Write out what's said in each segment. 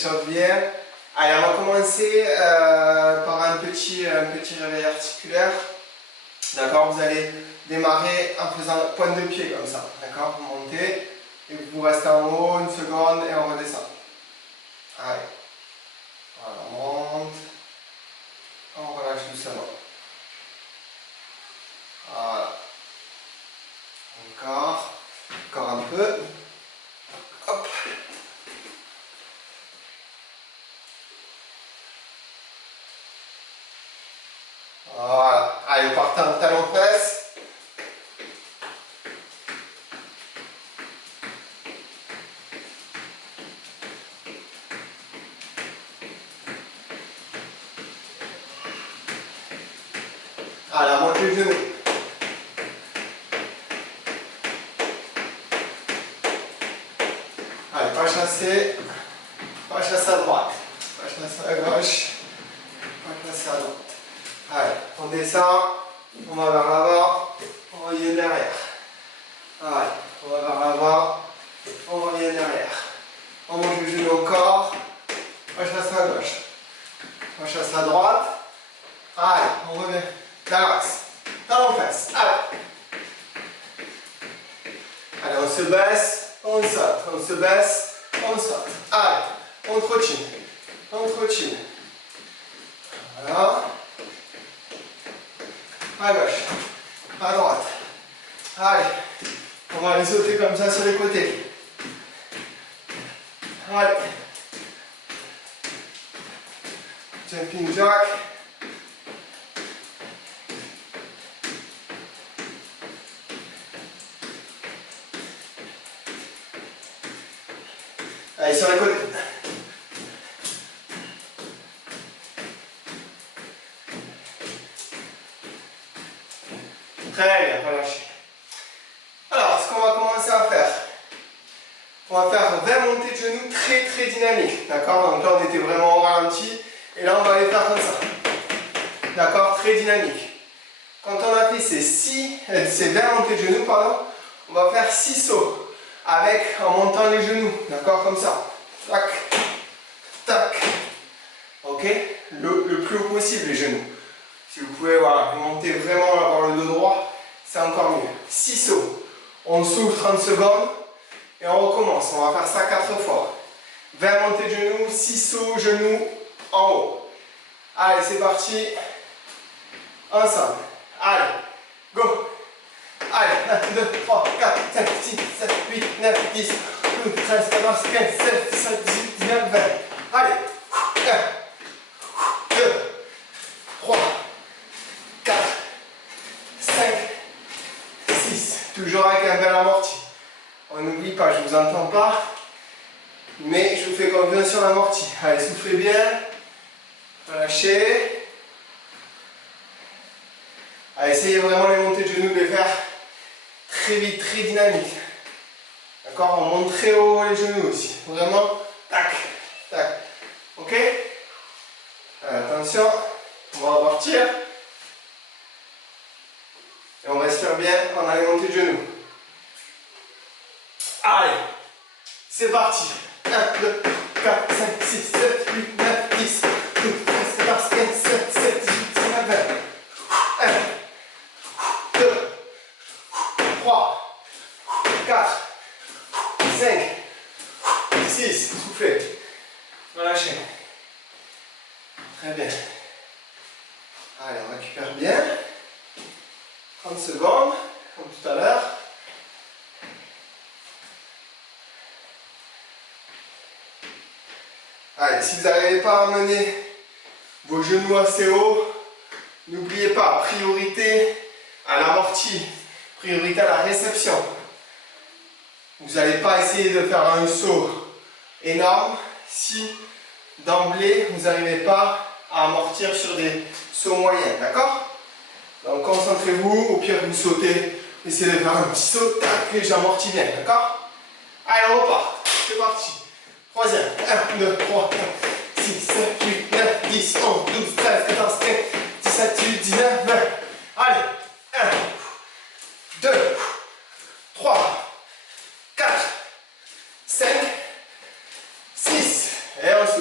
Bien. Allez, on va commencer par un petit réveil articulaire. D'accord, vous allez démarrer en faisant pointe de pied comme ça. D'accord, vous montez et vous restez en haut une seconde et on redescend. Allez, voilà, on monte, on relâche doucement. Voilà, encore un peu. Hop. Voilà, allez, partez en talon-fesse. Allez, montez le genou. Allez, pas chasser à droite, pas chasser à gauche, pas chasser à droite. Allez, on descend, on va vers l'avant, on revient derrière. Allez, on va vers l'avant, on revient derrière. On monte le genou encore, pas chasser à gauche, pas chasser à droite. Allez, on revient, la masse, talon-fesse, allez. Allez, on se baisse, on saute, on se baisse, on saute. Allez, on trottine, on trottine. Voilà. À gauche, à droite. Allez, on va aller sauter comme ça sur les côtés. Allez. Jumping jack. Allez, sur les côtés. Très bien, relâchez. Alors, ce qu'on va commencer à faire, on va faire 20 montées de genoux très dynamiques. D'accord? Donc là, on était vraiment au ralenti. Et là, on va les faire comme ça. D'accord? Très dynamique. Quand on a fait ces 20 montées de genoux, pardon, on va faire 6 sauts. En montant les genoux. D'accord? Comme ça. Tac. Tac. Ok? Le plus haut possible, les genoux. Si vous pouvez voilà, monter vraiment avoir le dos droit, c'est encore mieux. 6 sauts. On souffle 30 secondes et on recommence. On va faire ça 4 fois. 20 montées de genoux, 6 sauts, genoux en haut. Allez, c'est parti. Ensemble. Allez, go. Allez, 1, 2, 3, 4, 5, 6, 7, 8, 9, 10, 12, 13, 14, 15, 16, 17, 18, 19, 20. Allez. 1, 2, 3, 4, 5, 6. Toujours avec un bel amorti. On n'oublie pas, je ne vous entends pas, mais je vous fais confiance sur l'amorti. Allez, soufflez bien. Relâchez. Allez, essayez vraiment les montées de genoux de les faire très vite, très dynamique. D'accord? On monte très haut les genoux aussi. Vraiment, tac, tac. Ok? Allez, attention, on va repartir. Et on respire bien pendant les montées de genoux. Allez, c'est parti. 1, 2, 4, 5, 6, 7, 8, 9, 10, 12, 13, 14, 15, 16, 17, 18, 19, 20. 1, 2, 3, 4, 5, 6. Soufflez. Relâchez. Très bien. Allez, on récupère bien. 30 secondes, comme tout à l'heure. Allez, si vous n'arrivez pas à amener vos genoux assez haut, n'oubliez pas, priorité à l'amorti, priorité à la réception. Vous n'allez pas essayer de faire un saut énorme si d'emblée vous n'arrivez pas à amortir sur des sauts moyens, d'accord? Donc concentrez-vous, au pire vous sautez, essayez de faire un petit saut, tac, et j'amortis bien, d'accord? Allez, on repart, c'est parti. Troisième, 1, 2, 3, 4, 6, 7, 8, 9, 10, 11, 12, 13, 14, 15, 17, 18, 19, 20. Allez, 1, 2, 3, 4, 5, 6. Et on se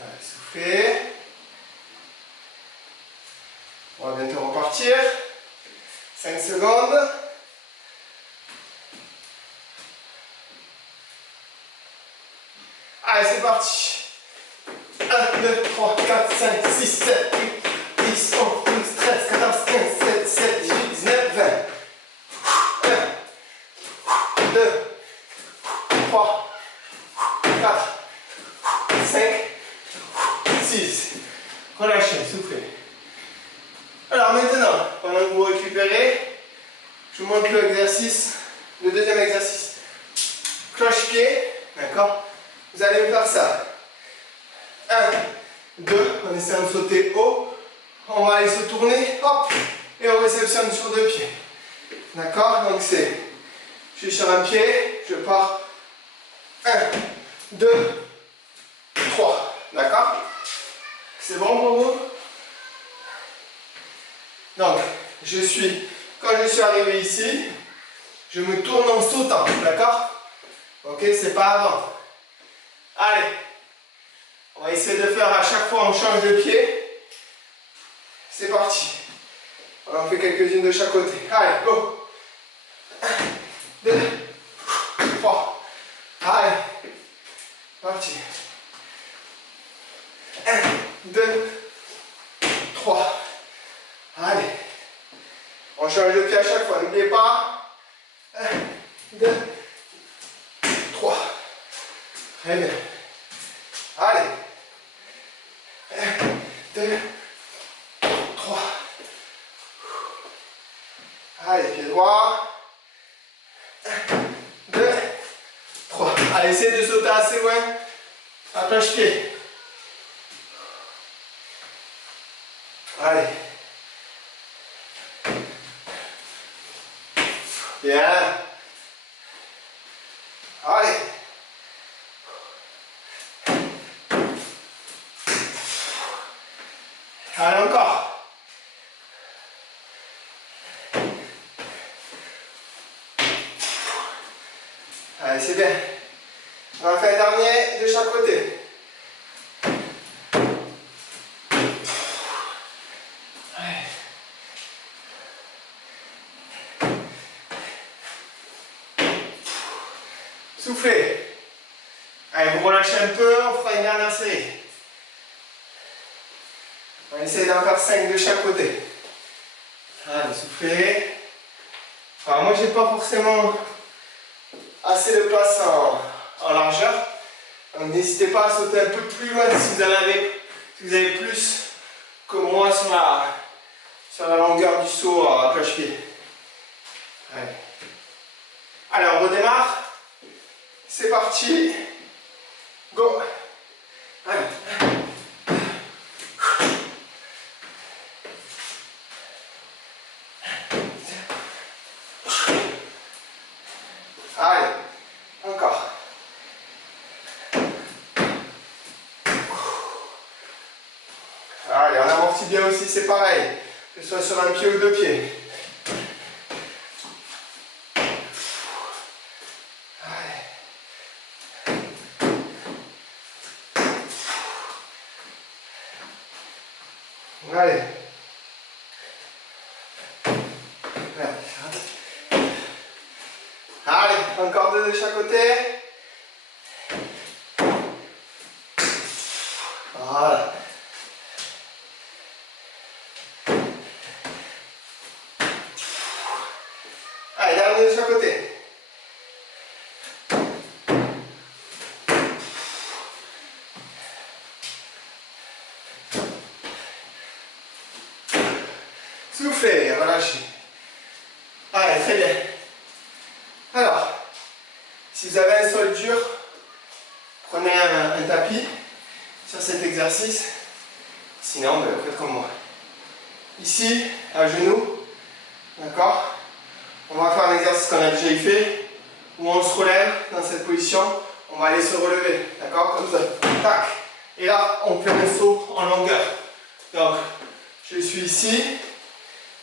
Allez, soufflez. On va bientôt repartir. 5 secondes. Allez, c'est parti. 1, 2, 3, 4, 5, 6, 7, 8, 10, 11, 12, 13, 14, 15, 16, 17, 18, 19, 20. 1, 2, 3, 4, 5, 6. Relâchez, soufflez. Alors maintenant, pendant que vous récupérez, je vous montre l'exercice, le deuxième exercice. Cloche-pied, d'accord? Vous allez me faire ça. 1, 2, en essayant de sauter haut. On va aller se tourner, hop, et on réceptionne sur 2 pieds. D'accord? Donc c'est, je suis sur un pied, je pars. 1, 2, 3. D'accord? C'est bon pour vous? Donc, quand je suis arrivé ici, je me tourne en sautant. D'accord? Ok, c'est pas avant. Allez, on va essayer de faire à chaque fois, on change de pied. C'est parti. On en fait quelques-unes de chaque côté. Allez, go. 1, 2, 3. Allez, parti. 1, 2, 3. Allez. On change de pied à chaque fois, n'oubliez pas. 1, 2, 3. Très bien. Allez. 1, 2, 3. Allez, pied droit. 1, 2, 3. Allez, essayez de sauter assez loin. À cloche-pied. Allez. Bien. Allez. Allez, encore. Allez, c'est bien. On va faire un dernier de chaque côté. Soufflez. Allez, vous relâchez un peu, on fera une dernière série. On va essayer d'en faire 5 de chaque côté. Allez, soufflez. Alors moi, j'ai pas forcément assez de place en largeur. Donc n'hésitez pas à sauter un peu plus loin si vous avez plus que moi sur la longueur du saut à cloche-pied. Allez. Allez, on redémarre. C'est parti. Go. Allez. Allez. Encore. Allez, on amortit bien aussi, c'est pareil. Que ce soit sur un pied ou 2 pieds. Allez. Allez, encore 2 de chaque côté. Voilà. Allez, dernier de chaque côté. Soufflez, relâchez. Allez, très bien. Alors, si vous avez un sol dur, prenez un tapis sur cet exercice. Sinon, faites comme moi. Ici, à genoux, d'accord? On va faire un exercice qu'on a déjà fait, où on se relève dans cette position. On va aller se relever, d'accord? Comme ça. Tac. Et là, on fait un saut en longueur. Donc, je suis ici.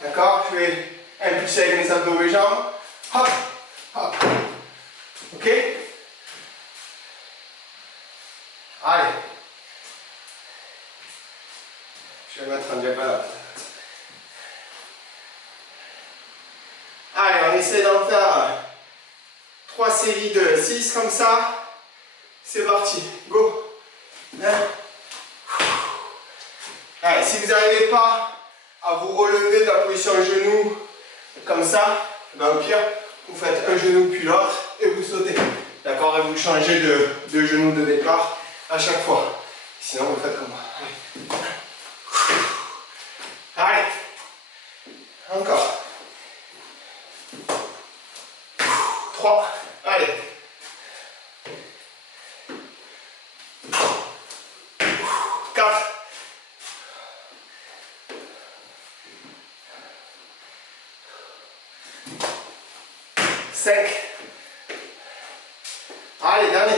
D'accord? Je vais impulser avec mes abdos et jambes. Hop, hop. Ok? Allez. 3 séries de 6 comme ça. C'est parti. Go. Allez, si vous n'arrivez pas à vous relever de la position genou comme ça, ben au pire, vous faites un genou puis l'autre et vous sautez. D'accord? Et vous changez de genou de départ à chaque fois. Sinon, vous faites comme moi. Allez. Encore. 3. Allez. 4. 5. Allez, dernier.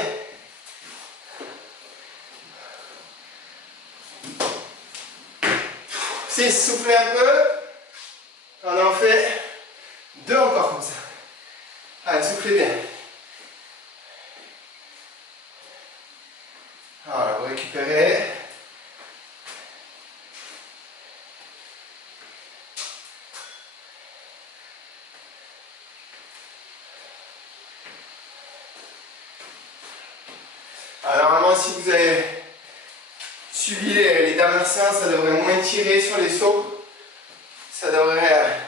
6, soufflez un peu. On en fait 2 encore comme ça. Allez, soufflez bien. Voilà, vous récupérez. Alors, normalement, si vous avez suivi les dernières séances, ça devrait moins tirer sur les sauts. Ça devrait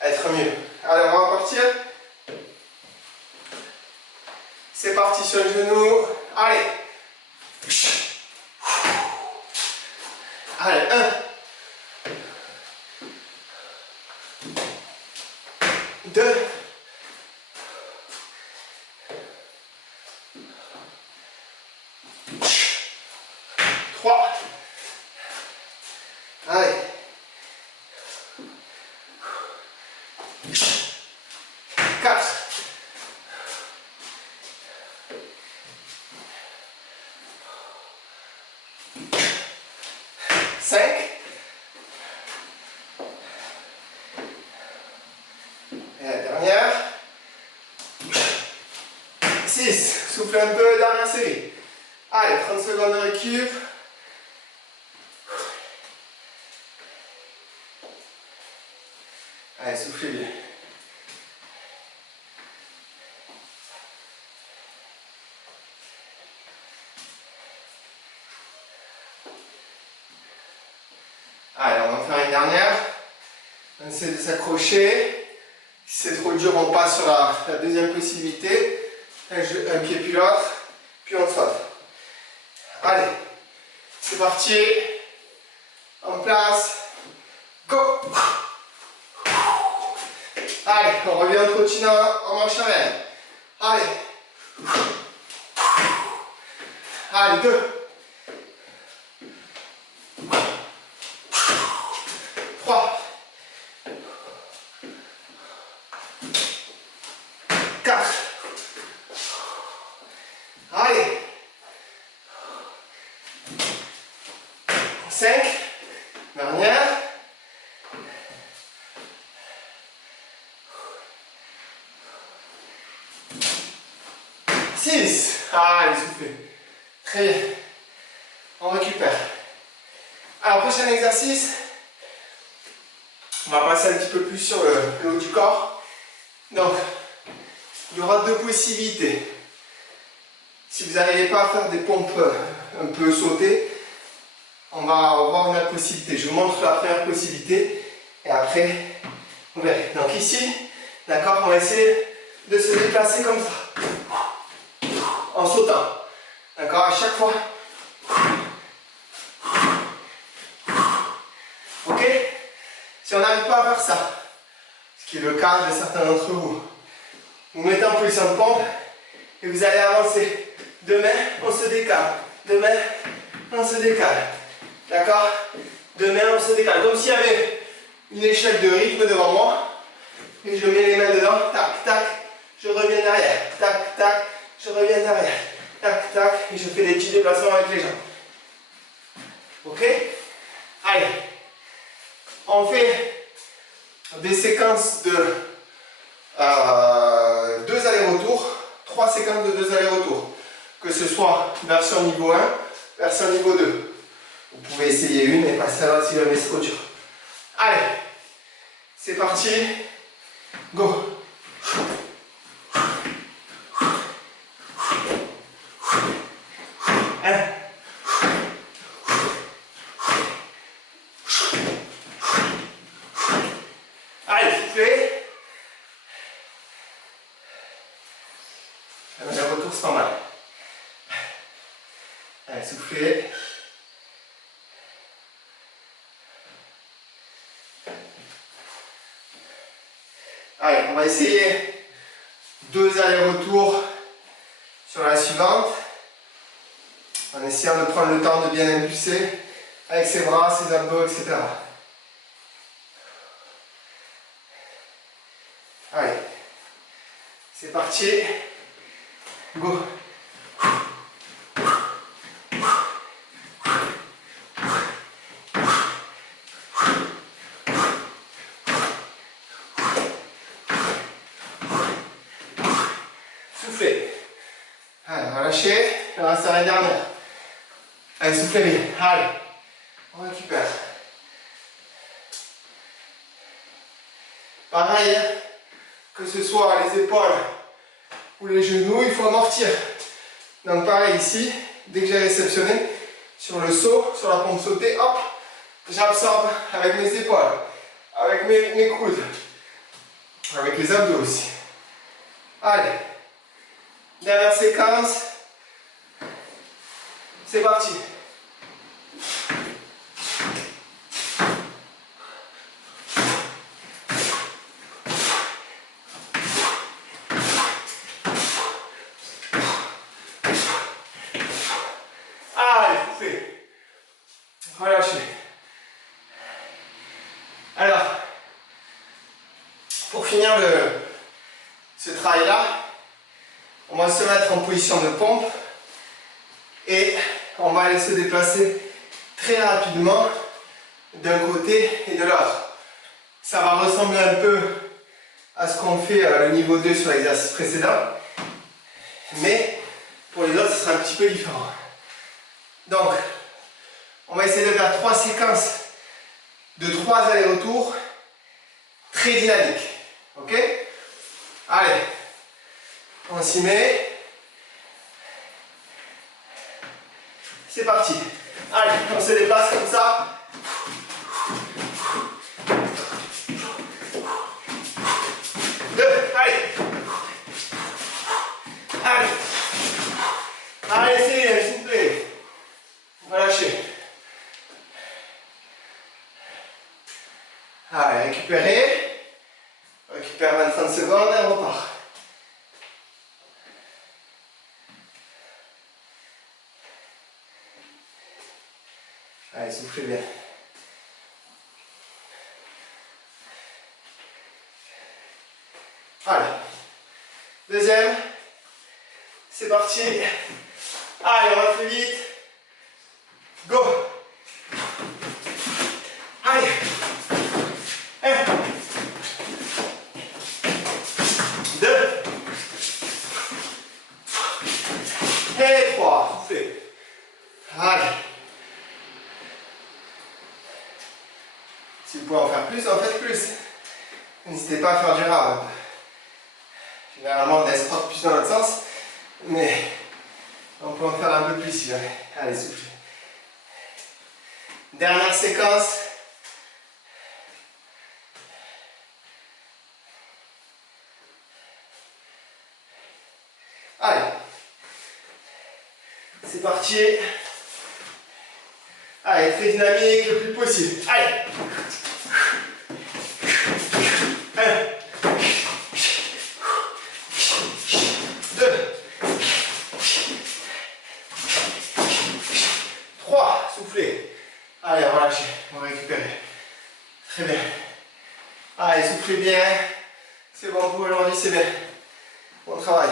être mieux. Allez, on va partir. C'est parti sur le genou. Allez. Allez, 1. 2. 3. Allez. 4. 5. Et la dernière. 6. Soufflez un peu, dernière série. Allez, 30 secondes de récup. Allez, soufflez bien. Allez, on va faire une dernière. On essaie de s'accrocher. Si c'est trop dur, on passe sur la deuxième possibilité. Un pied puis l'autre, puis on saute. Allez, c'est parti. En place. Go. Allez, on revient en trottinant en marche arrière. Allez. Allez, 2. 3. 4. Allez. 5. Dernière. 6. Allez, soufflez. Très bien. On récupère. Alors, prochain exercice. On va passer un petit peu plus sur le haut du corps. Donc, il y aura 2 possibilités. Si vous n'arrivez pas à faire des pompes un peu sautées, on va avoir une autre possibilité. Je vous montre la première possibilité et après, on verra. Donc ici, d'accord, on va essayer de se déplacer comme ça, en sautant. D'accord, à chaque fois. Ok? Si on n'arrive pas à faire ça, ce qui est le cas de certains d'entre vous, vous mettez en position de pompe et vous allez avancer. De main, on se décale. De main, on se décale. D'accord? De main, on se décale. Comme s'il y avait une échelle de rythme devant moi. Et je mets les mains dedans. Tac, tac. Je reviens derrière. Tac, tac. Je reviens derrière. Tac, tac. Et je fais des petits déplacements avec les jambes. Ok? Allez. On fait des séquences de 2 allers-retours. 3 séquences de 2 allers-retours. Que ce soit version niveau 1, version niveau 2. Vous pouvez essayer une et passer à l'autre si jamais c'est trop dur. Allez, c'est parti. Go. Les retours, c'est pas mal. Allez, soufflez. Allez, on va essayer 2 allers-retours sur la suivante. En essayant de prendre le temps de bien impulser avec ses bras, ses abdos, etc. Allez, c'est parti. Go. Soufflez. Allez, relâchez. Là, c'est la dernière. Allez, soufflez bien. Allez, on récupère. Pareil, que ce soit les épaules ou les genoux, il faut amortir. Donc pareil ici, dès que j'ai réceptionné, sur le saut, sur la pompe sautée, hop, j'absorbe avec mes épaules, avec mes coudes, avec les abdos aussi. Allez, dernière séquence, c'est parti. Allez, soufflez. Relâchez. Alors, pour finir ce travail-là, on va se mettre en position de pompe et on va aller se déplacer très rapidement d'un côté et de l'autre. Ça va ressembler un peu à ce qu'on fait à le niveau 2 sur l'exercice précédent, mais pour les autres, ce sera un petit peu différent. Donc, on va essayer de faire 3 séquences de 3 allers-retours très dynamiques. Ok? Allez, on s'y met. C'est parti. Allez, on se déplace comme ça. Allez. Allez. Allez, c'est bien, s'il vous plaît. Relâchez. Allez, récupérez. Récupère 20-30 secondes et on repart. Allez, soufflez bien. Allez. Deuxième. C'est parti. Allez, on va plus vite. Go. Allez. 1. 2. Et 3. Soufflez. Allez. Si vous pouvez en faire plus, en faites plus. N'hésitez pas à faire du rab. Généralement, on laisse plus dans l'autre sens, mais on peut en faire un peu plus si jamais. Allez, soufflez. Dernière séquence. Allez. C'est parti. Allez, très dynamique le plus possible. Allez. 1. 2. 3. Soufflez. Allez, relâchez. On va récupérer. Très bien. Allez, soufflez bien. C'est bon pour aujourd'hui, c'est bien. Bon travail.